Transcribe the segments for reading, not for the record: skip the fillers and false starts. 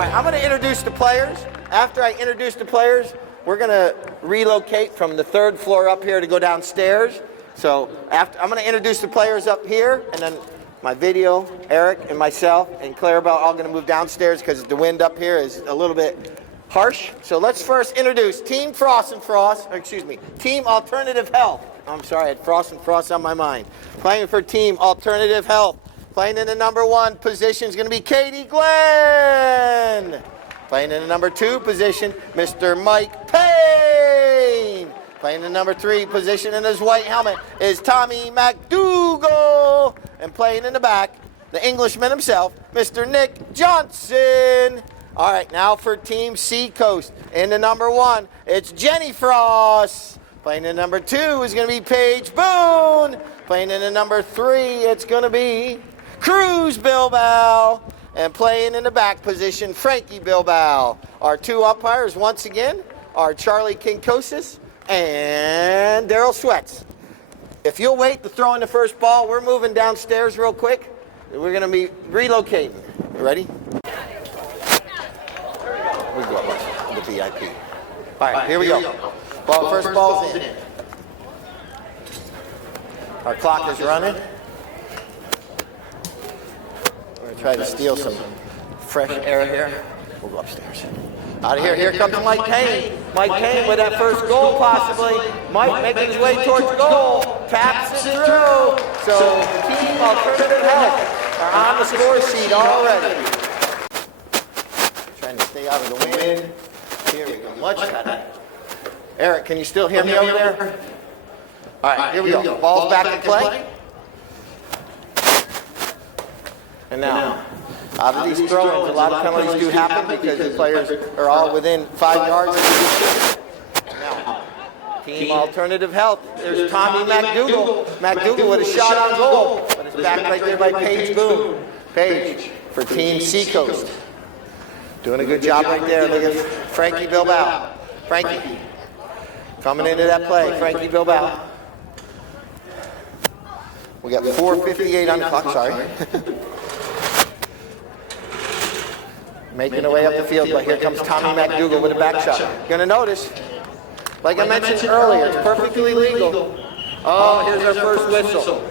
right, I'm going to introduce the players. After I introduce the players, we're going to relocate from the 3rd floor up here to go downstairs. So I'm going to introduce the players up here, and then my video, Eric and myself and Clarabelle all going to move downstairs because the wind up here is a little bit harsh. So let's first introduce Team Frost and Frost, Team Alternative Health. I'm sorry, I had Frost and Frost on my mind. Playing for Team Alternative Health. Playing in the number 1 position is going to be Katie Glenn. Playing in the number 2 position, Mr. Mike Payne. Playing in the number 3 position in his white helmet is Tommy McDougal. And playing in the back, the Englishman himself, Mr. Nick Johnson. All right, now for Team Seacoast. In the number 1, it's Jenny Frost. Playing in number 2 is going to be Paige Boone. Playing in the number 3, it's going to be Cruz Bilbao. And playing in the back position, Frankie Bilbao. Our 2 umpires, once again, are Charlie Kinkosis and Daryl Sweats. If you'll wait to throw in the first ball, we're moving downstairs real quick. We're going to be relocating. You ready? We go up the VIP. All right, here we go. First ball's in. Our clock is running. We're going to try to steal some fresh air here. We'll go upstairs. Out of here, here comes Mike Payne. Mike Payne with that first goal possibly. Mike making his way towards goal. Taps it through. So Team Alternative Health are on the score sheet already. Trying to stay out of the wind. Here we go, much better. Eric, can you still hear me over there? All right, here we go. Ball's back in play. And now, out of these throw-ins, a lot of penalties do happen because the players are all within 5 yards of the Now, Team Alternative Health. There's Tommy McDougal. McDougal with a shot on goal, but it's back right there by Paige Boone. Paige for Team Seacoast. Doing a good job right there. Look at Frankie Bilbao. Frankie coming into that play. Frankie Bilbao. We got 4:58 on the clock, sorry. Making our way up the field, but here comes Tommy McDougal with a back shot. You're going to notice, like I mentioned earlier, it's perfectly legal. Oh, here's our first whistle.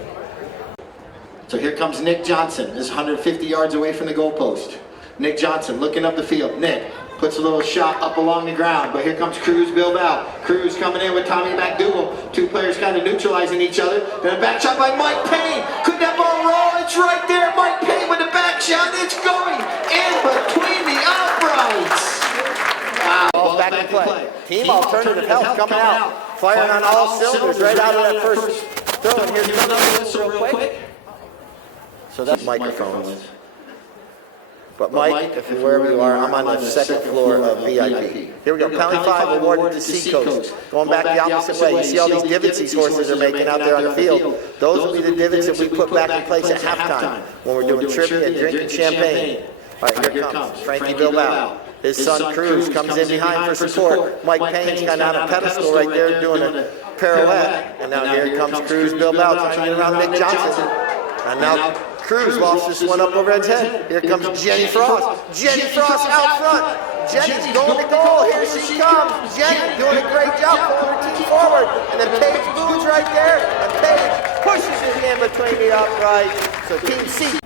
So here comes Nick Johnson. This is 150 yards away from the goalpost. Nick Johnson looking up the field. Nick puts a little shot up along the ground, but here comes Cruz Bilbao. Cruz coming in with Tommy McDougal. 2 players kind of neutralizing each other. Then a back shot by Mike Payne. Could that ball roll? It's right there. Mike Payne with a back shot. It's going in between the uprights. Wow. Ball's back in play. Team Alternative Health coming out. Firing on all cylinders right out of that first throw. And here's another whistle real quick. So that's microphones. But Mike, if you're wherever you are, I'm on the 2nd floor of VIP. Here we go, penalty 5 awarded to Seacoast. Going back the opposite way. You see all these divots these horses are making out there on the field. Those will be the divots that we put back in place at halftime when we're doing trivia and drinking champagne. All right, here comes Frankie Bilbao. His son Cruz comes in behind for support. Mike Payne's kind of on a pedestal right there doing a pirouette. And now here comes Cruz Bilbao trying to get around Nick Johnson. And now Cruz lost this one up over his head. Here comes Jenny Frost. Jenny Frost out front. Jenny's going to goal. Here she comes. Jenny doing a great job pulling her team forward. And then Paige Boone's right there. And Paige pushes it in between the uprights. So Team C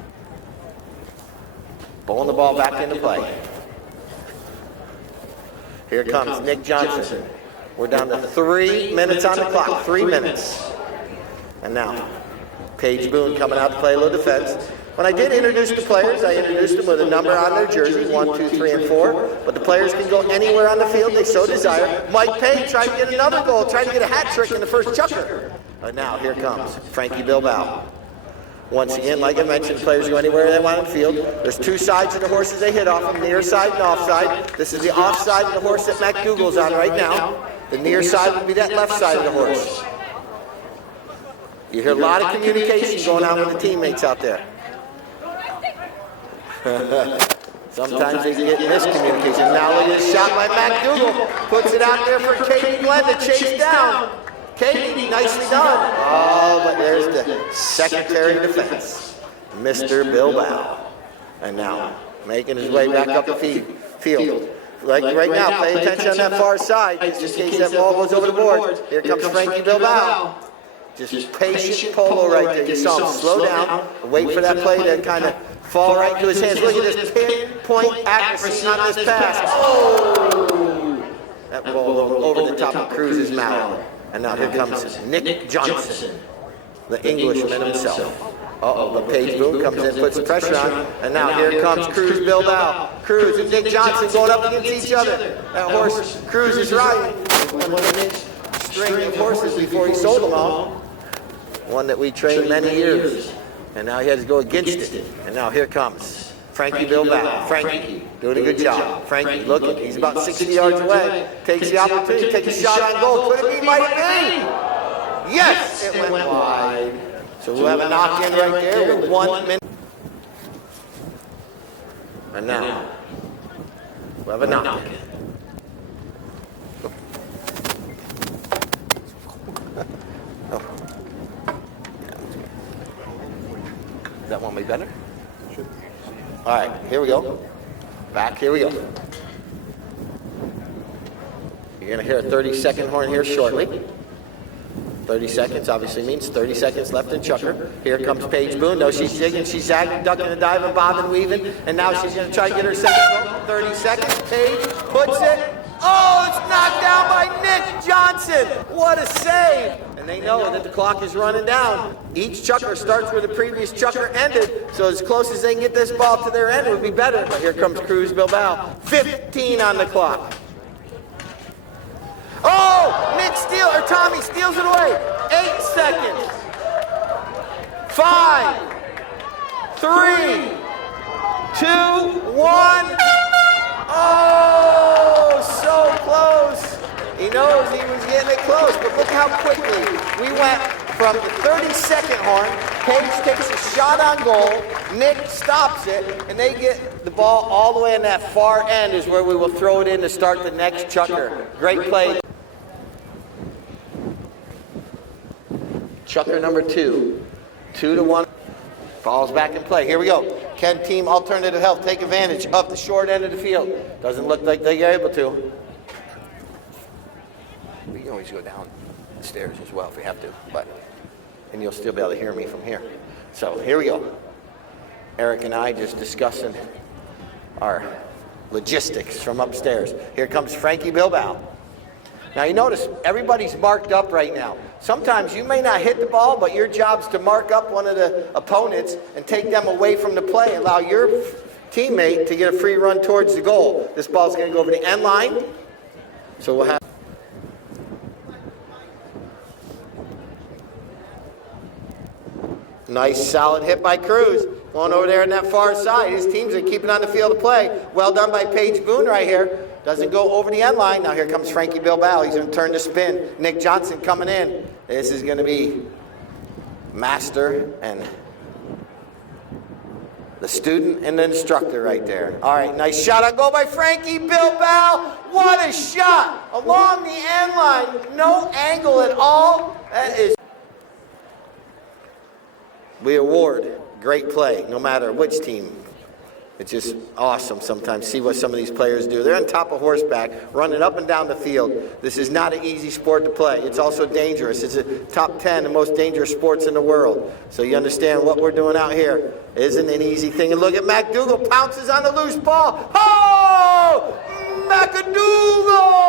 bowling the ball back into play. Here comes Nick Johnson. We're down to 3 minutes on the clock. 3 minutes. And now Paige Boone coming out to play a little defense. When I did introduce the players, I introduced them with a number on their jersey, 1, 2, 3, and 4. But the players can go anywhere on the field they so desire. Mike Payne trying to get another goal, trying to get a hat trick in the first chucker. But now here comes Frankie Bilbao. Once again, like I mentioned, players go anywhere they want on the field. There's 2 sides of the horses they hit off, near side and off side. This is the off side of the horse that McDougal's on right now. The near side would be that left side of the horse. You hear a lot of communication going on with the teammates out there. Sometimes they get miscommunication. Now look at this shot by McDougal. Puts it out there for Katie Glenn to chase down. Katie, nicely done. Oh, but there's the Secretary of Defense, Mr. Bilbao. And now making his way back up the field. Like right now, pay attention on that far side, just in case that ball goes over the board. Here comes Frankie Bilbao. Just patient Polo right there. You saw him slow down, wait for that play to kind of fall right into his hands. Look at this pinpoint accuracy on this pass. Oh! That ball over the top of Cruz's mouth. And now here comes Nick Johnson, the Englishman himself. Uh-oh, but Paige Boone comes in, puts pressure on, and now here comes Cruz Bilbao. Cruz and Nick Johnson going up against each other. That horse Cruz is riding. One of Nick's string of horses before he sold them all. One that we trained many years. And now he has to go against it. And now here comes Frankie Bilbao. Frankie doing a good job. Frankie looking, he's about 60 yards away. Takes the opportunity, takes a shot on goal. Could it be, might it be? Yes, it went wide. So we'll have a knock-in right there with 1 minute. And now, we'll have a knock-in. Does that one be better? All right, here we go. Back, here we go. You're going to hear a 30-second horn here shortly. 30 seconds obviously means 30 seconds left in Chucker. Here comes Paige Boone. No, she's digging, she's zagging, ducking and diving, bobbing, weaving, and now she's going to try to get her second goal. 30 seconds. Paige puts it. Oh, it's knocked down by Nick Johnson. What a save. And they know that the clock is running down. Each Chucker starts where the previous Chucker ended, so as close as they can get this ball to their end would be better. But here comes Cruz Bilbao. 15 on the clock. Oh, Tommy steals it away. 8 seconds. 5, 3, 2, 1. Oh, so close. He knows he was getting it close, but look how quickly we went from the 30-second horn. Paige takes a shot on goal. Nick stops it, and they get the ball all the way in that far end is where we will throw it in to start the next Chucker. Great play. Chucker number 2, 2-1. Ball's back in play. Here we go. Can Team Alternative Health take advantage of the short end of the field? Doesn't look like they're able to. We can always go down the stairs as well if we have to, and you'll still be able to hear me from here. So here we go. Eric and I just discussing our logistics from upstairs. Here comes Frankie Bilbao. Now you notice everybody's marked up right now. Sometimes you may not hit the ball, but your job's to mark up one of the opponents and take them away from the play, allow your teammate to get a free run towards the goal. This ball's going to go over the end line, so we'll have nice solid hit by Cruz. Going over there on that far side. His teams are keeping on the field of play. Well done by Paige Boone right here. Doesn't go over the end line. Now here comes Frankie Bilbao. He's going to turn the spin. Nick Johnson coming in. This is going to be master and the student and the instructor right there. All right, nice shot on goal by Frankie Bilbao. What a shot. Along the end line. No angle at all. That is... We award great play, no matter which team. It's just awesome sometimes. See what some of these players do. They're on top of horseback, running up and down the field. This is not an easy sport to play. It's also dangerous. It's a top 10 of most dangerous sports in the world. So you understand what we're doing out here isn't an easy thing. And look at McDougal pounces on the loose ball. Oh! McDougal!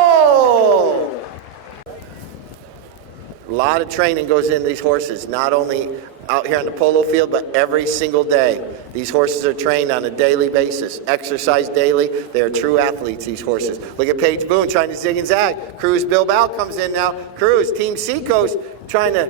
A lot of training goes into these horses, not only out here on the polo field, but every single day. These horses are trained on a daily basis, exercise daily. They are true athletes, these horses. Look at Paige Boone trying to zig and zag. Cruz Bilbao comes in now. Cruz, Team Seacoast, trying to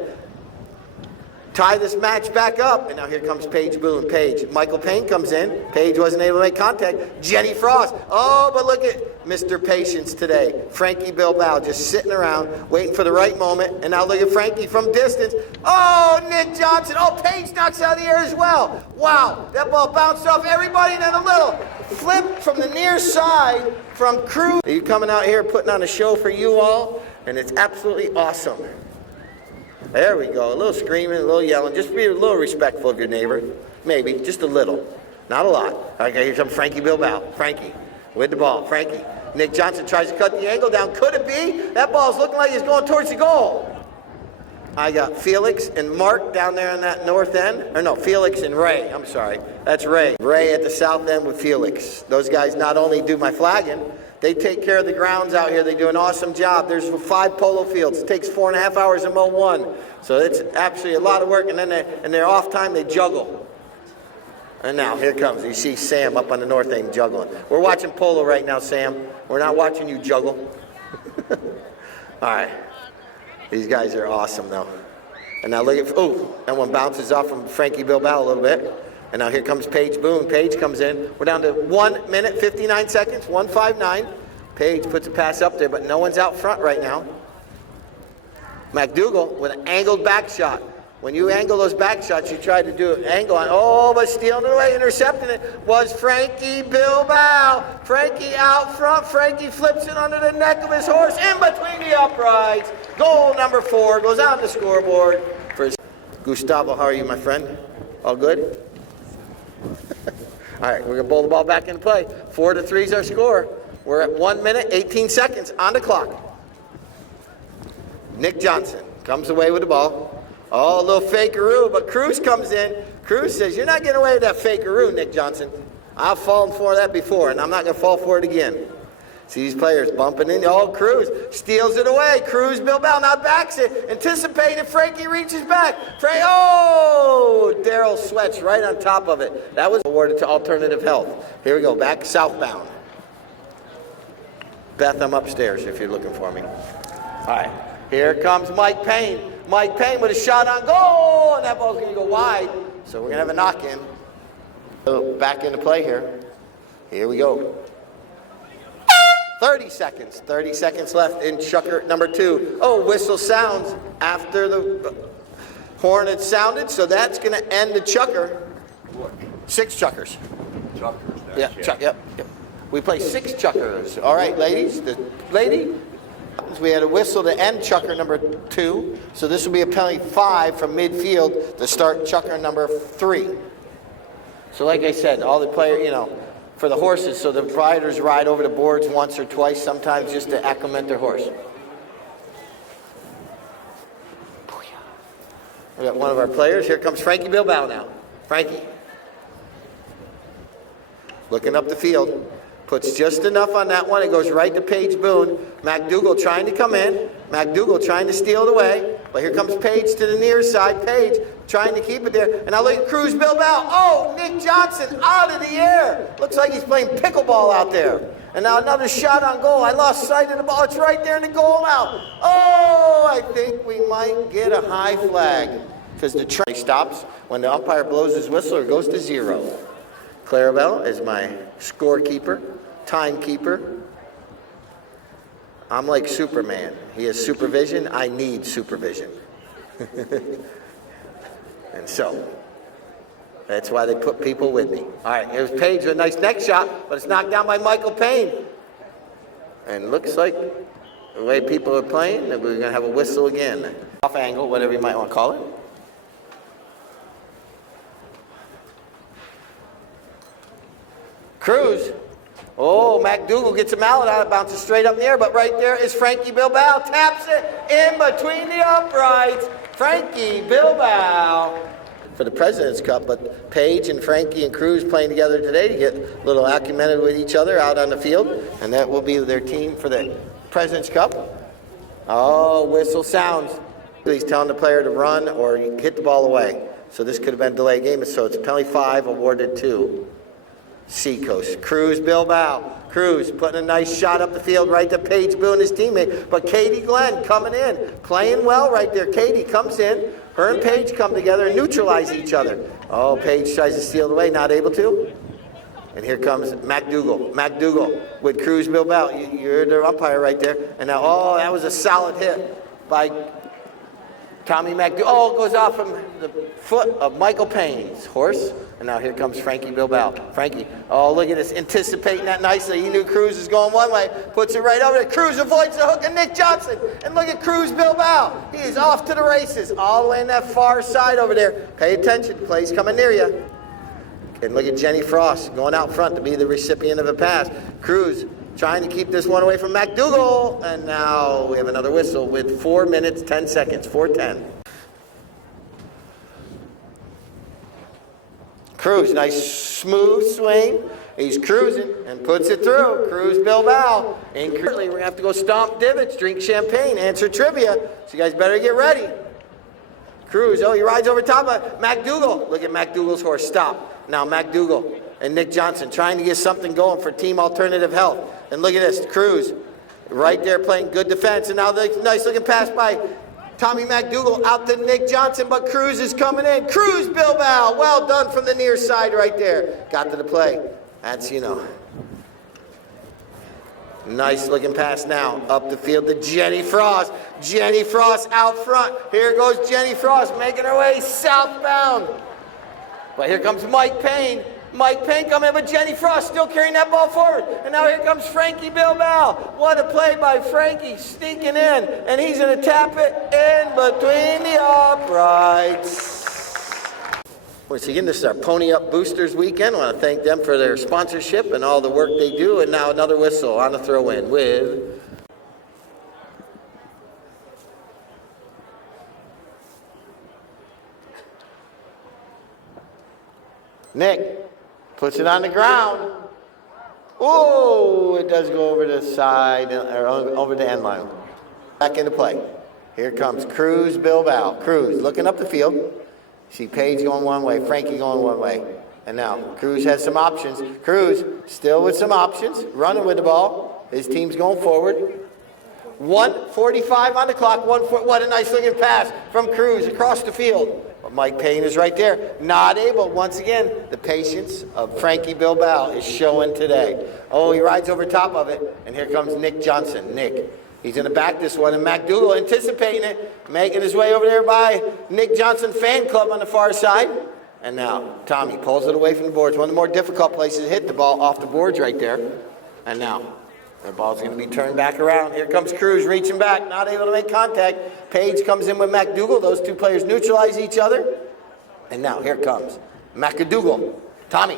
tie this match back up. And now here comes Paige Boone. Paige. Michael Payne comes in. Paige wasn't able to make contact. Jenny Frost. Oh, but look at Mr. Patience today. Frankie Bilbao just sitting around, waiting for the right moment. And now look at Frankie from distance. Oh, Nick Johnson. Oh, Paige knocks out of the air as well. Wow, that ball bounced off everybody and then a little flip from the near side from Cruz. Are you coming out here putting on a show for you all? And it's absolutely awesome. There we go. A little screaming, a little yelling. Just be a little respectful of your neighbor. Maybe, just a little. Not a lot. Okay, here comes Frankie Bilbao. Frankie with the ball. Frankie. Nick Johnson tries to cut the angle down. Could it be? That ball's looking like it's going towards the goal. I got Felix and Mark down there on that north end. Or no, Felix and Ray. I'm sorry. That's Ray. Ray at the south end with Felix. Those guys not only do my flagging, they take care of the grounds out here. They do an awesome job. There's 5 polo fields. It takes 4.5 hours to mow one. So it's absolutely a lot of work. And then in their off time, they juggle. And now, here comes. You see Sam up on the north end juggling. We're watching polo right now, Sam. We're not watching you juggle. All right. These guys are awesome, though. And now look at, oh, that one bounces off from Frankie Bilbao a little bit. And now here comes Paige Boone. Paige comes in. We're down to 1 minute, 59 seconds, 1:59. Paige puts a pass up there, but no one's out front right now. McDougal with an angled back shot. When you angle those back shots, you try to do an angle on, oh, but stealing it away, intercepting it was Frankie Bilbao. Frankie out front. Frankie flips it under the neck of his horse in between the uprights. Goal number 4 goes on the scoreboard. For Gustavo, how are you, my friend? All good? All right, we're going to bowl the ball back into play. 4-3 is our score. We're at 1 minute, 18 seconds on the clock. Nick Johnson comes away with the ball. Oh, a little fakeroo, but Cruz comes in. Cruz says, you're not getting away with that fakeroo, Nick Johnson. I've fallen for that before, and I'm not going to fall for it again. See these players bumping in. Oh, Cruz steals it away. Cruz Bilbao now backs it. Anticipating Frankie reaches back. Oh, Daryl sweats right on top of it. That was awarded to Alternative Health. Here we go, back southbound. Beth, I'm upstairs if you're looking for me. All right, here comes Mike Payne. Mike Payne with a shot on goal, and that ball's going to go wide. So we're going to have a knock-in. So back into play here. Here we go. 30 seconds. 30 seconds left in chucker number 2. Oh, whistle sounds after the horn had sounded, so that's going to end the chucker. 6 chuckers. Chuckers. Yeah, yep. We play 6 chuckers. All right, ladies. The lady, we had a whistle to end chucker number 2, so this will be a penalty 5 from midfield to start chucker number 3. So like I said, all the players, for the horses, so the riders ride over the boards once or twice, sometimes just to acclimate their horse. We got one of our players. Here comes Frankie Bilbao now. Frankie. Looking up the field. Puts just enough on that one. It goes right to Paige Boone. McDougal trying to come in. McDougal trying to steal it away. But here comes Paige to the near side. Paige trying to keep it there. And now look at Cruz Bilbao. Oh, Nick Johnson out of the air. Looks like he's playing pickleball out there. And now another shot on goal. I lost sight of the ball. It's right there in the goal now. Oh, I think we might get a high flag. Because the train stops when the umpire blows his whistle or goes to 0. Clarabelle is my scorekeeper, timekeeper. I'm like Superman. He has supervision. I need supervision. And so, that's why they put people with me. All right, here's Paige with a nice neck shot, but it's knocked down by Michael Payne. And looks like the way people are playing, that we're going to have a whistle again. Off angle, whatever you might want to call it. Cruz. Oh, McDougal gets a mallet out, it bounces straight up in the air, but right there is Frankie Bilbao. Taps it in between the uprights. Frankie Bilbao for the President's Cup, but Paige and Frankie and Cruz playing together today to get a little acclimated with each other out on the field, and that will be their team for the President's Cup. Oh, whistle sounds. He's telling the player to run or hit the ball away. So this could have been a delayed game, so it's penalty 5 awarded to Seacoast. Cruz Bilbao. Cruz putting a nice shot up the field right to Paige Boone, his teammate. But Katie Glenn coming in, playing well right there. Katie comes in. Her and Paige come together and neutralize each other. Oh, Paige tries to steal it away, not able to. And here comes McDougal. McDougal with Cruz Bilbao. You're the umpire right there. And now, oh, that was a solid hit by Tommy McDougal. Oh, it goes off from the foot of Michael Payne's horse. And now here comes Frankie Bilbao. Frankie, oh, look at this, anticipating that nicely. He knew Cruz was going one way, puts it right over there. Cruz avoids the hook of Nick Johnson. And look at Cruz Bilbao. He is off to the races, all the way in that far side over there. Pay attention, play's coming near you. And look at Jenny Frost going out front to be the recipient of a pass. Cruz trying to keep this one away from McDougal. And now we have another whistle with 4 minutes, 10 seconds, 4:10. Cruz, nice smooth swing. He's cruising and puts it through. Cruz Bilbao. And currently, we're going to have to go stomp divots, drink champagne, answer trivia. So you guys better get ready. Cruz, oh, he rides over top of McDougal. Look at McDougal's horse. Stop. Now McDougal and Nick Johnson trying to get something going for Team Alternative Health. And look at this. Cruz right there playing good defense. And now the nice looking pass by Tommy McDougal out to Nick Johnson, but Cruz is coming in. Cruz Bilbao, well done from the near side right there. Got to the play. That's, nice looking pass now. Up the field to Jenny Frost. Jenny Frost out front. Here goes Jenny Frost making her way southbound. But here comes Mike Payne. Mike Payne coming in, but Jenny Frost still carrying that ball forward. And now here comes Frankie Bilbao. What a play by Frankie, sneaking in. And he's going to tap it in between the uprights. Once again, this is our Pony Up Boosters weekend. I want to thank them for their sponsorship and all the work they do. And now another whistle on the throw-in with Nick. Puts it on the ground. Oh, it does go over the side, or over the end line. Back into play. Here comes Cruz Bilbao. Cruz looking up the field. See Paige going one way, Frankie going one way. And now Cruz has some options. Cruz still with some options, running with the ball. His team's going forward. 1:45 on the clock. What a nice looking pass from Cruz across the field. But Mike Payne is right there, not able. Once again, the patience of Frankie Bilbao is showing today. Oh, he rides over top of it, and here comes Nick Johnson. Nick, he's going to back this one, and McDougal anticipating it, making his way over there by Nick Johnson fan club on the far side. And now Tommy pulls it away from the boards. One of the more difficult places to hit the ball off the boards right there. And now the ball's going to be turned back around. Here comes Cruz reaching back, not able to make contact. Page comes in with McDougal. Those two players neutralize each other. And now here comes McDougal. Tommy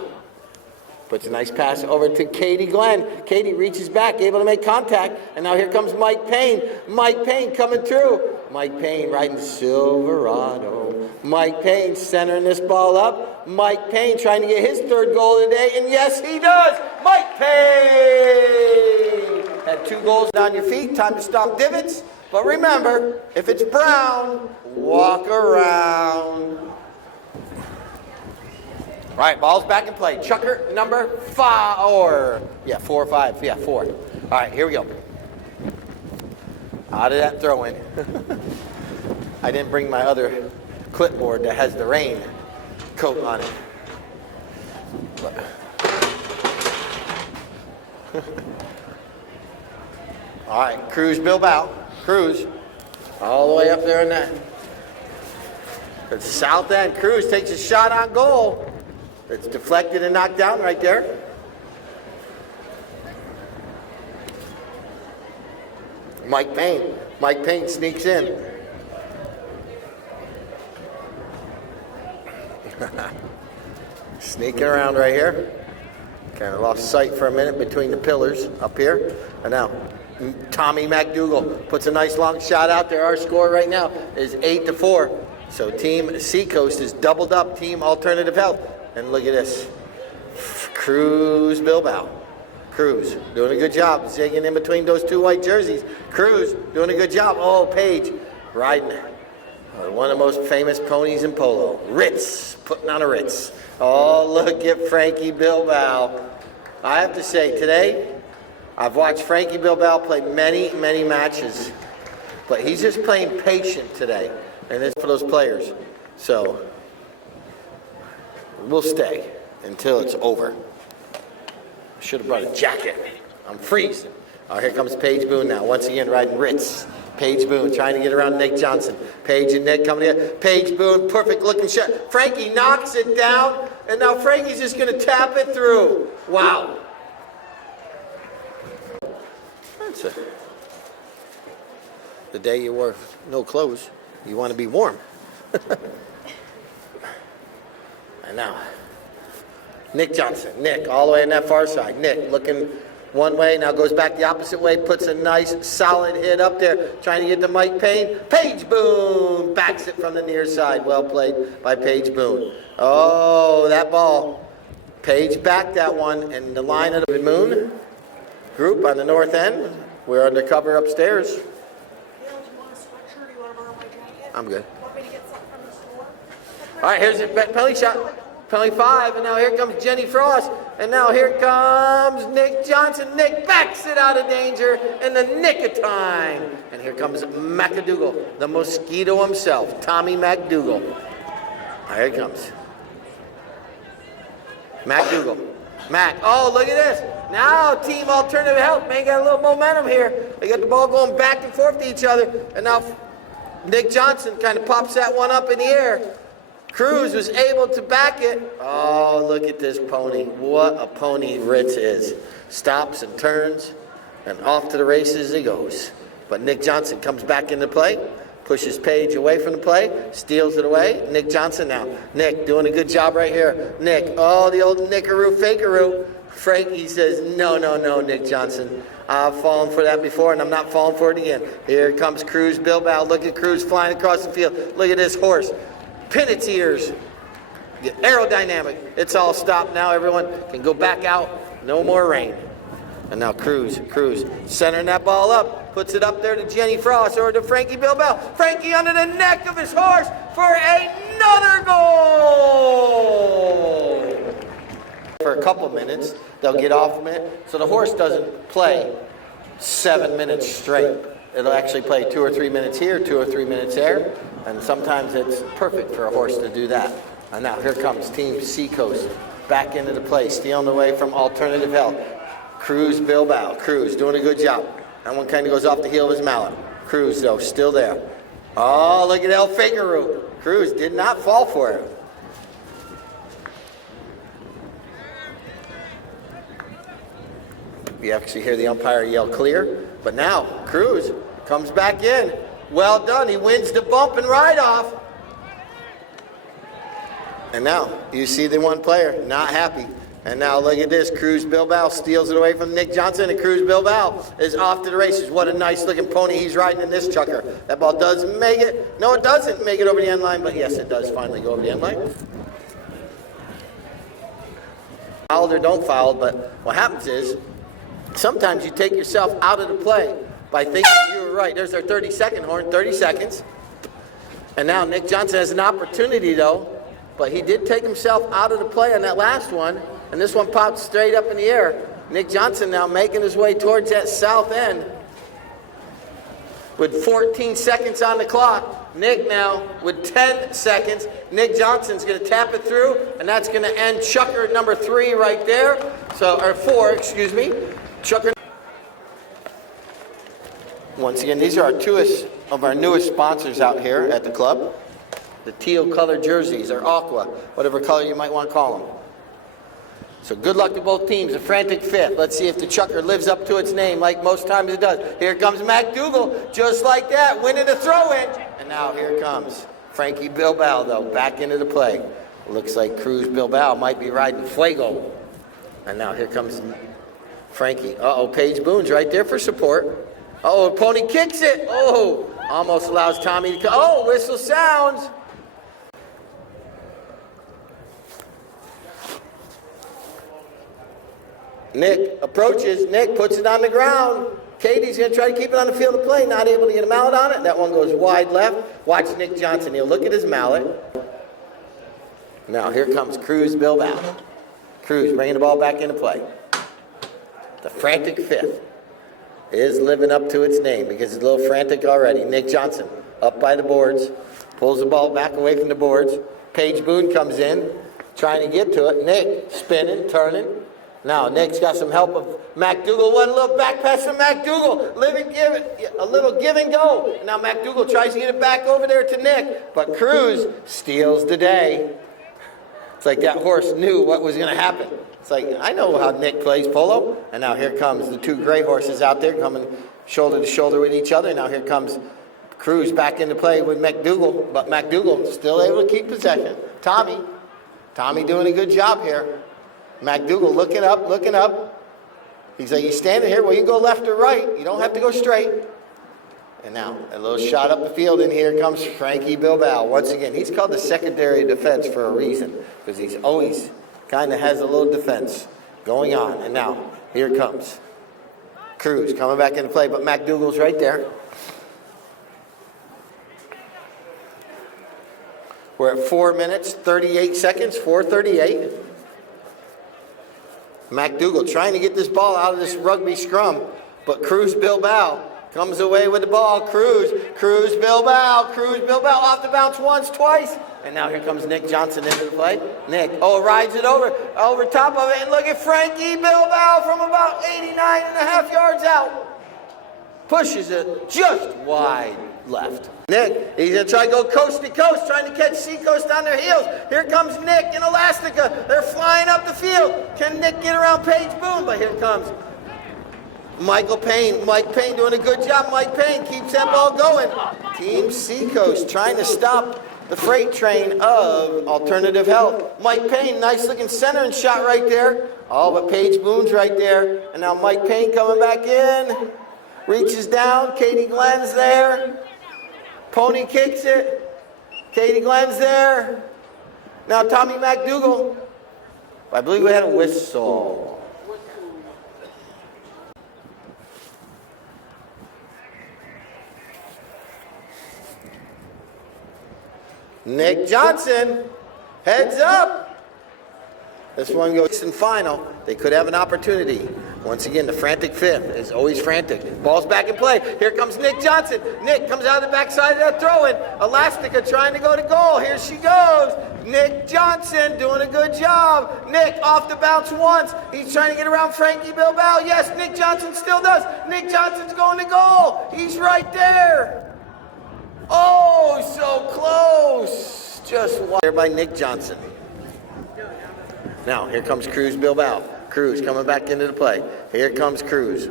puts a nice pass over to Katie Glenn. Katie reaches back, able to make contact. And now here comes Mike Payne. Mike Payne coming through. Mike Payne riding Silverado. Mike Payne centering this ball up. Mike Payne trying to get his third goal of the day. And yes, he does. Mike Payne had 2 goals on your feet. Time to stomp divots. But remember, if it's brown, walk around. All right, ball's back in play. Chucker number 4 or 5. Yeah, 4. All right, here we go. Out of that throw-in. I didn't bring my other clipboard that has the rain coat on it. All right, Cruz Bilbao. Cruz all the way up there in that. The south end. Cruz takes a shot on goal. It's deflected and knocked down right there. Mike Payne. Mike Payne sneaks in. Sneaking around right here. Kind of lost sight for a minute between the pillars up here. And now Tommy McDougal puts a nice long shot out there. Our score right now is 8-4. So Team Seacoast is doubled up Team Alternative Health. And look at this. Cruz Bilbao. Cruz doing a good job zigging in between those 2 white jerseys. Cruz doing a good job. Oh, Paige riding one of the most famous ponies in polo. Ritz, putting on a Ritz. Oh, look at Frankie Bilbao. I have to say, today, I've watched Frankie Bilbao play many, many matches. But he's just playing patient today. And it's for those players. So we'll stay until it's over. I should have brought a jacket. I'm freezing. Oh, here comes Paige Boone now. Once again, riding Ritz. Paige Boone trying to get around Nick Johnson. Paige and Nick coming in. Paige Boone, perfect looking shot. Frankie knocks it down, and now Frankie's just going to tap it through. Wow. That's the day you wore no clothes. You want to be warm. And now, Nick Johnson. Nick, all the way on that far side. Nick looking one way, now goes back the opposite way, puts a nice solid hit up there, trying to get to Mike Payne. Paige Boone backs it from the near side. Well played by Paige Boone. Oh, that ball. Paige backed that one, and the line of the Moon group on the north end. We're undercover upstairs. I'm good. All right, here's the penalty shot. Penalty 5, and now here comes Jenny Frost, and now here comes Nick Johnson. Nick backs it out of danger in the nick of time. And here comes McDougal, the mosquito himself, Tommy McDougal. Here he comes. McDougal. Mac, oh, look at this. Now Team Alternative Health, man, got a little momentum here. They got the ball going back and forth to each other, and now Nick Johnson kind of pops that one up in the air. Cruz was able to back it. Oh, look at this pony. What a pony Ritz is. Stops and turns, and off to the races he goes. But Nick Johnson comes back into play, pushes Paige away from the play, steals it away. Nick Johnson now. Nick doing a good job right here. Nick, oh, the old nickaroo fakeroo. Frankie says, no, Nick Johnson. I've fallen for that before, and I'm not falling for it again. Here comes Cruz Bilbao. Look at Cruz flying across the field. Look at this horse. Pin its ears. Get aerodynamic. It's all stopped now. Everyone can go back out. No more rain. And now Cruz, centering that ball up. Puts it up there to Jenny Frost or to Frankie Bilbao. Frankie under the neck of his horse for another goal. For a couple minutes, they'll get off of it. So the horse doesn't play 7 minutes straight. It'll actually play 2 or 3 minutes here, 2 or 3 minutes there. And sometimes it's perfect for a horse to do that. And now here comes Team Seacoast back into the play, stealing away from Alternative Health. Cruz Bilbao. Cruz doing a good job. That one kind of goes off the heel of his mallet. Cruz, though, still there. Oh, look at El Fakeroo. Cruz did not fall for it. You actually hear the umpire yell clear. But now, Cruz comes back in. Well done. He wins the bump and ride off. And now, you see the one player not happy. And now look at this. Cruz Bilbao steals it away from Nick Johnson, and Cruz Bilbao is off to the races. What a nice looking pony he's riding in this chucker. That ball does make it. No, it doesn't make it over the end line, but yes, it does finally go over the end line. Fouled or don't foul, but what happens is sometimes you take yourself out of the play by thinking you were right. There's our 30-second horn, 30 seconds. And now Nick Johnson has an opportunity, though, but he did take himself out of the play on that last one, and this one popped straight up in the air. Nick Johnson now making his way towards that south end with 14 seconds on the clock. Nick now with 10 seconds. Nick Johnson's going to tap it through, and that's going to end chucker number 3 right there. Or 4, excuse me. Chucker. Once again, these are our two of our newest sponsors out here at the club. The teal colored jerseys, or aqua, whatever color you might want to call them. So good luck to both teams. A frantic fifth. Let's see if the chucker lives up to its name like most times it does. Here comes McDougal, just like that, winning the throw-in. And now here comes Frankie Bilbao, though, back into the play. Looks like Cruz Bilbao might be riding Fuego. And now here comes Frankie. Uh-oh, Paige Boone's right there for support. Uh-oh, pony kicks it. Oh, almost allows Tommy to come. Oh, whistle sounds. Nick approaches. Nick puts it on the ground. Katie's going to try to keep it on the field of play. Not able to get a mallet on it. That one goes wide left. Watch Nick Johnson. He'll look at his mallet. Now here comes Cruz Bilbao. Cruz bringing the ball back into play. The frantic fifth is living up to its name because it's a little frantic already. Nick Johnson up by the boards. Pulls the ball back away from the boards. Paige Boone comes in trying to get to it. Nick spinning, turning. Now, Nick's got some help of McDougal. One little back pass from McDougal. A little give and go. Now, McDougal tries to get it back over there to Nick, but Cruz steals the day. It's like that horse knew what was going to happen. It's like, I know how Nick plays polo. And now here comes the two gray horses out there coming shoulder to shoulder with each other. Now here comes Cruz back into play with McDougal, but McDougal still able to keep possession. Tommy doing a good job here. McDougal looking up, looking up. He's like, you standing here? Well, you can go left or right. You don't have to go straight. And now, a little shot up the field, and here comes Frankie Bilbao. Once again, he's called the secondary defense for a reason, because he's always kind of has a little defense going on. And now, here comes Cruz coming back into play, but McDougal's right there. We're at 4 minutes, 38 seconds, 4:38. McDougal trying to get this ball out of this rugby scrum, but Cruz Bilbao comes away with the ball. Cruz Bilbao off the bounce once, twice. And now here comes Nick Johnson into the play. Nick, rides it over top of it. And look at Frankie Bilbao from about 89 and a half yards out. Pushes it just wide left. Nick, he's going to try to go coast to coast, trying to catch Seacoast on their heels. Here comes Nick and Elastica. They're flying up the field. Can Nick get around Paige Boone? But here comes Mike Payne doing a good job. Mike Payne keeps that ball going. Team Seacoast trying to stop the freight train of Alternative Health. Mike Payne, nice looking centering shot right there. Oh, but Paige Boone's right there. And now Mike Payne coming back in. Reaches down. Katie Glenn's there. Pony kicks it. Katie Glenn's there. Now Tommy McDougal. I believe we had a whistle. Nick Johnson, heads up. This one goes in final. They could have an opportunity. Once again, the frantic fifth is always frantic. Ball's back in play. Here comes Nick Johnson. Nick comes out of the backside of that throw-in. Elastica trying to go to goal. Here she goes. Nick Johnson doing a good job. Nick off the bounce once. He's trying to get around Frankie Bilbao. Yes, Nick Johnson still does. Nick Johnson's going to goal. He's right there. Oh, so close. Just there by Nick Johnson. Now, here comes Cruz Bilbao. Cruz coming back into the play. Here comes Cruz.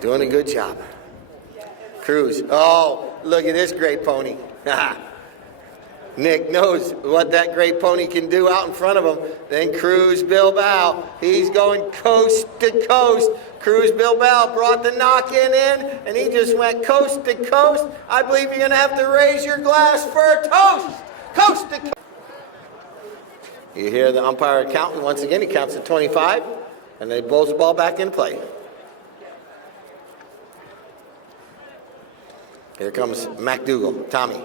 Doing a good job. Cruz. Oh, look at this great pony. Nick knows what that great pony can do out in front of him. Then Cruz Bilbao. He's going coast to coast. Cruz Bilbao brought the knock-in in, and he just went coast to coast. I believe you're going to have to raise your glass for a toast. Coast to coast. You hear the umpire counting. Once again, he counts to 25, and then he bowls the ball back in play. Here comes McDougal. Tommy,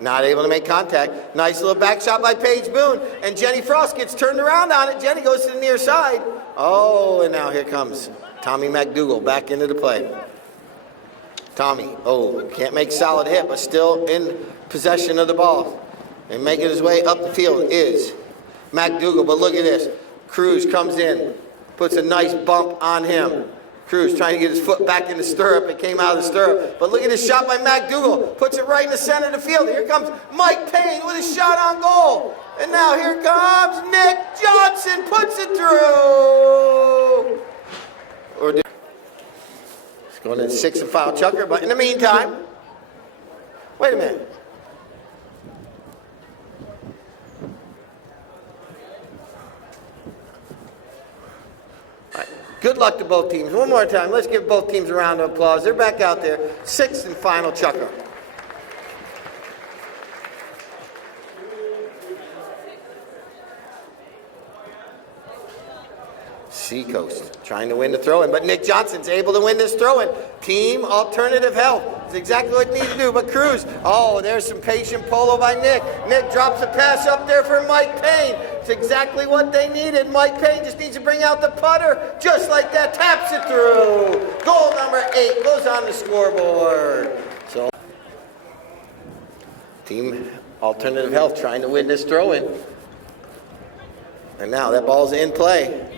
not able to make contact. Nice little back shot by Paige Boone, and Jenny Frost gets turned around on it. Jenny goes to the near side. Oh, and now here comes Tommy McDougal back into the play. Tommy, can't make solid hit, but still in possession of the ball. And making his way up the field is McDougal, but look at this. Cruz comes in, puts a nice bump on him. Cruz trying to get his foot back in the stirrup. It came out of the stirrup. But look at this shot by McDougal. Puts it right in the center of the field. Here comes Mike Payne with a shot on goal. And now here comes Nick Johnson. Puts it through. It's going to the sixth and final chucker. But in the meantime, wait a minute. Good luck to both teams. One more time. Let's give both teams a round of applause. They're back out there. Sixth and final chucker. Seacoast trying to win the throw-in, but Nick Johnson's able to win this throw-in. Team Alternative Health. It's exactly what they need to do. But Cruz, there's some patient polo by Nick. Nick drops a pass up there for Mike Payne. It's exactly what they needed. Mike Payne just needs to bring out the putter. Just like that, taps it through. Goal number 8 goes on the scoreboard. So, Team Alternative Health trying to win this throw-in. And now that ball's in play.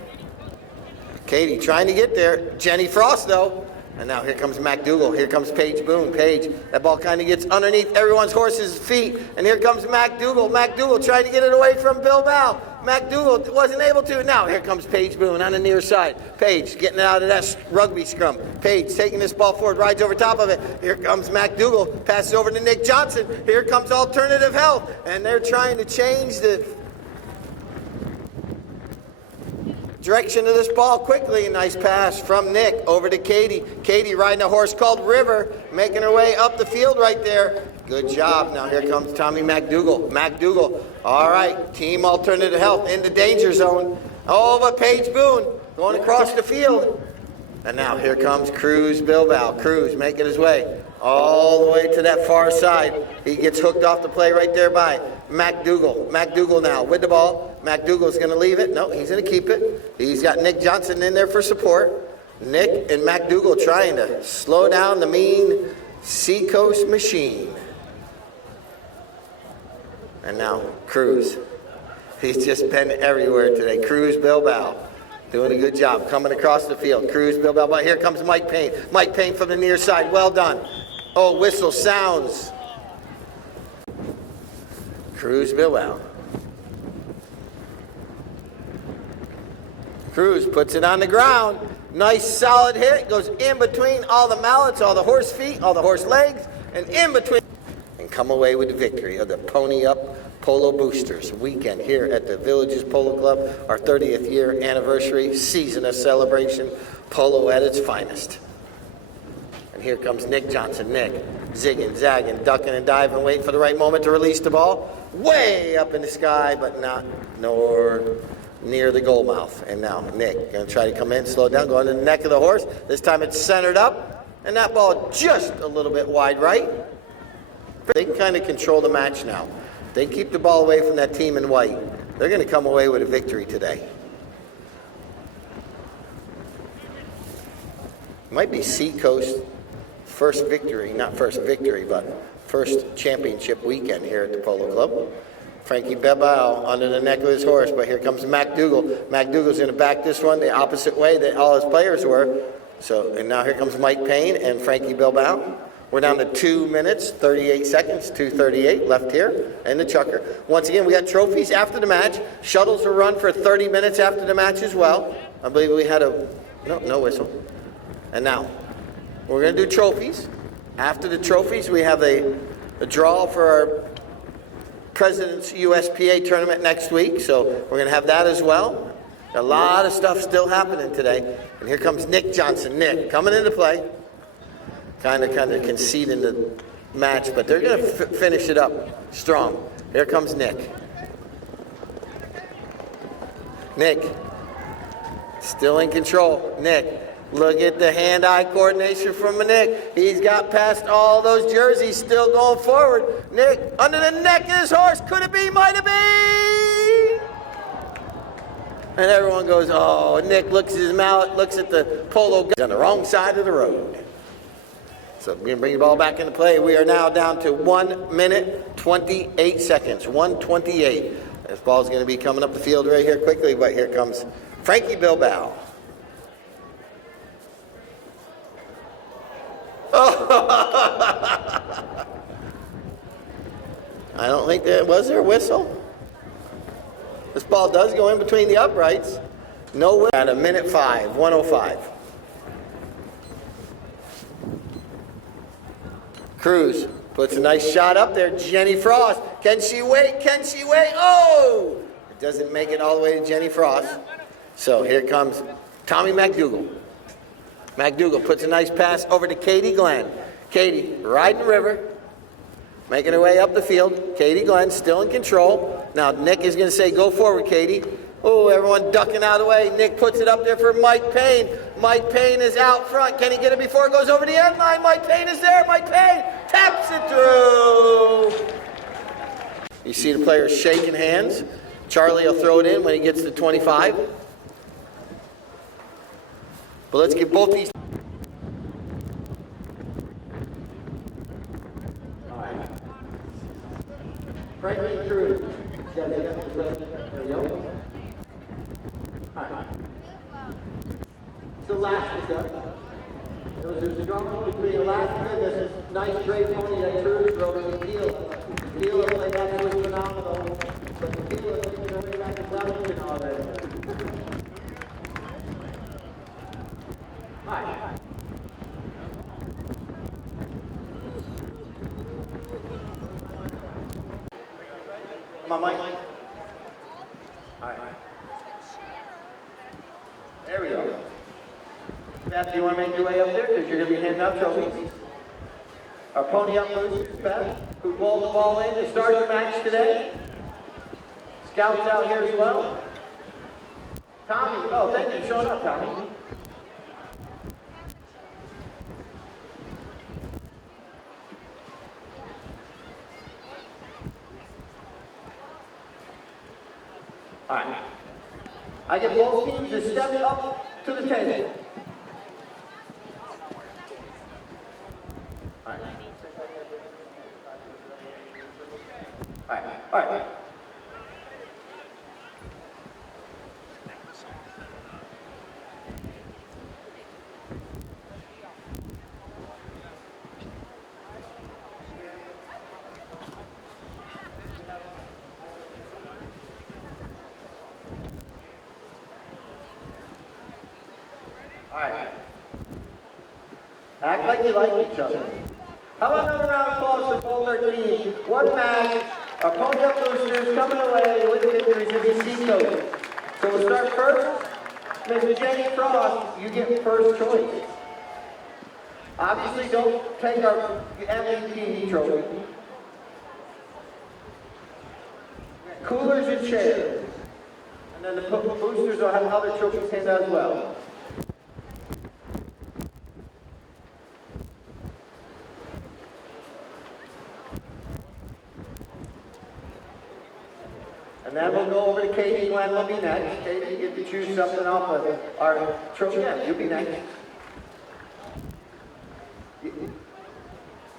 Katie trying to get there. Jenny Frost, though. And now here comes McDougal. Here comes Paige Boone. Paige, that ball kind of gets underneath everyone's horse's feet. And here comes McDougal. McDougal trying to get it away from Bilbao. McDougal wasn't able to. Now here comes Paige Boone on the near side. Paige getting it out of that rugby scrum. Paige taking this ball forward, rides over top of it. Here comes McDougal. Passes over to Nick Johnson. Here comes Alternative Health. And they're trying to change the direction of this ball quickly. Nice pass from Nick over to Katie. Katie riding a horse called River, making her way up the field right there. Good job. Now here comes Tommy McDougal. McDougal, all right, Team Alternative Health in the danger zone. Oh, but Paige Boone going across the field. And now here comes Cruz Bilbao. Cruz making his way all the way to that far side. He gets hooked off the play right there by McDougal. McDougal now with the ball. McDougal's going to leave it. No, he's going to keep it. He's got Nick Johnson in there for support. Nick and McDougal trying to slow down the mean Seacoast machine. And now Cruz. He's just been everywhere today. Cruz Bilbao doing a good job coming across the field. Cruz Bilbao. But here comes Mike Payne. Mike Payne from the near side. Well done. Oh, whistle sounds. Cruz Bilbao. Cruz puts it on the ground. Nice solid hit. Goes in between all the mallets, all the horse feet, all the horse legs, and in between. And come away with the victory of the Pony Up Polo Boosters weekend here at the Villages Polo Club. Our 30th year anniversary season of celebration. Polo at its finest. And here comes Nick Johnson. Nick zigging, zagging, ducking and diving, waiting for the right moment to release the ball. Way up in the sky, but not nor near the goal mouth. And now Nick going to try to come in, slow down, go under the neck of the horse. This time it's centered up, and that ball just a little bit wide right. They can kind of control the match now. They keep the ball away from that team in white. They're going to come away with a victory today. Might be Seacoast first victory, not first victory, but first championship weekend here at the Polo Club. Frankie Bilbao under the neck of his horse, but here comes McDougal. McDougal's going to back this one the opposite way that all his players were. So, and now here comes Mike Payne and Frankie Bilbao. We're down to 2 minutes, 38 seconds, 2:38 left here in the chucker. Once again, we got trophies after the match. Shuttles were run for 30 minutes after the match as well. I believe we had no whistle. And now, we're going to do trophies. After the trophies, we have a draw for our President's USPA tournament next week, so we're going to have that as well. A lot of stuff still happening today. And here comes Nick Johnson. Nick coming into play. Kind of conceding the match, but they're going to finish it up strong. Here comes Nick. Nick, still in control. Nick, look at the hand-eye coordination from Nick. He's got past all those jerseys, still going forward. Nick, under the neck of his horse. Could it be? Might it be? And everyone goes, oh, Nick looks at his mallet, looks at the polo gun. He's on the wrong side of the road. So we're going to bring the ball back into play. We are now down to 1 minute, 28 seconds. 1:28. This ball is going to be coming up the field right here quickly, but here comes Frankie Bilbao. Oh. I don't think was there a whistle? This ball does go in between the uprights. No whistle. At a minute 5, 1:05. Cruz puts a nice shot up there. Jenny Frost. Can she wait? Can she wait? Oh! It doesn't make it all the way to Jenny Frost. So here comes Tommy McDougal. McDougal puts a nice pass over to Katie Glenn. Katie riding the river, making her way up the field. Katie Glenn still in control. Now Nick is going to say, go forward, Katie. Oh, everyone ducking out of the way. Nick puts it up there for Mike Payne. Mike Payne is out front. Can he get it before it goes over the end line? Mike Payne is there. Mike Payne taps it through. You see the players shaking hands. Charlie will throw it in when he gets to 25. But let's get both these. All right. Frankie Cruz. There we go. All right. The last is up. There was a struggle between the last and this is nice great pony that Cruz rode with Gila. Gila played absolutely phenomenal. But the Gila is making their way back to Wellington already. Hi. Come on, Mike. All right. Beth, you want to make your way up there because you're going to be handing out trophies. Our pony up boosters, Beth, who bowled the ball in to start the match today. Scouts out here as well. Tommy, oh, thank you for showing up, Tommy. All right. I get both teams to step up to the table. All right. All right. All right. All right. Act like you like each other. How about another round of applause for both our teams? One match, our Pony Up Boosters coming away with the victories of the C coach. So we'll start first. Ms. Jenny Frost, you get first choice. Obviously, don't take our MVP trophy. Coolers and chairs. And then the boosters will have other trophies handed out as well. And then we'll go over to Katie. Glenn will be next. Katie, you get to choose something off of our trophy. Yeah, you'll be next.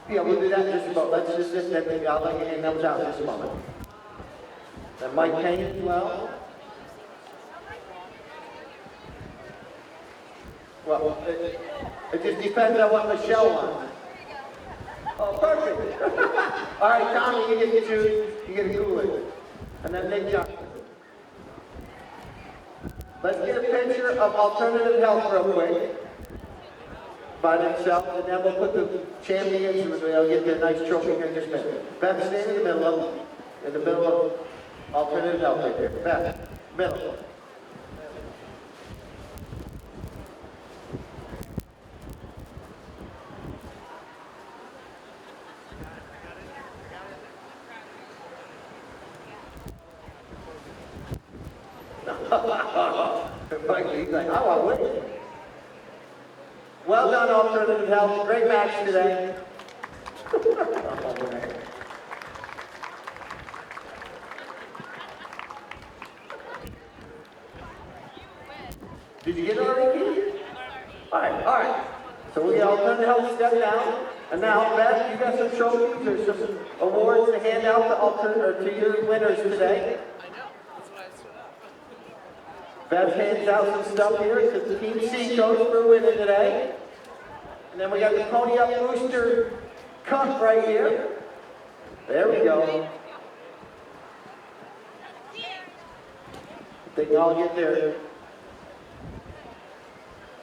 Yeah, we'll do that in just a moment. Let's just maybe I'll let you hand those out in just a moment. Then Mike Payne as well. Well, it just depends on what Michelle wants. Oh, perfect. All right, Tommy, you get to choose. You get a cooler. And then Nick Johnson. Let's get a picture of alternative health real quick by themselves, and then we'll put the champions and they'll get their nice trophy here in just a minute. Beth, stand in the middle of alternative health right there. Beth, middle. He's like, oh, I win. Well done, Alternative Health. Great match today. Did you get it already? All right. So we get Alternative Health step down. And now, Beth, you got some trophies. There's some awards to hand out to your winners today. Beth hands out some stuff here to the Team C coach for winning today. And then we got the Pony Up Booster Cup right here. There we go. They can all get there.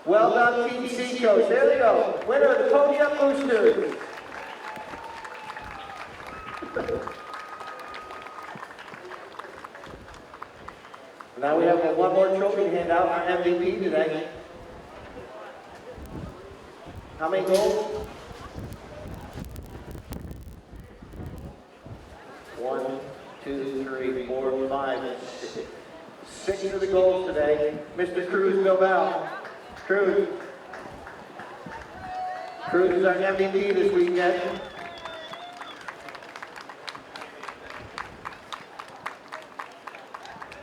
Well done, Team C coach. There they go. Winner of the Pony Up Boosters. Now we have one more trophy to hand out, our MVP today. How many goals? 1, 2, 3, 4, 5, 6. 6 of the goals today. Mr. Cruz Bilbao. Cruz. Cruz is our MVP this weekend.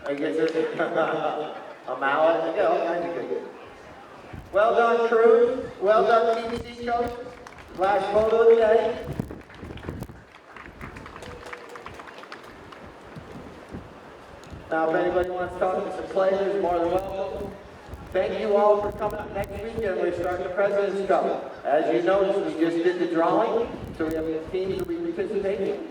I guess it's a mallet. Yeah, all kinds of good. Well done, Cruz. Well done, TBC coach. Last photo of the day. Now, if anybody wants to talk to some players, more than welcome. Thank you all for coming up next weekend. We're starting the President's Cup. As you noticed, we just did the drawing, so we have teams that will be participating.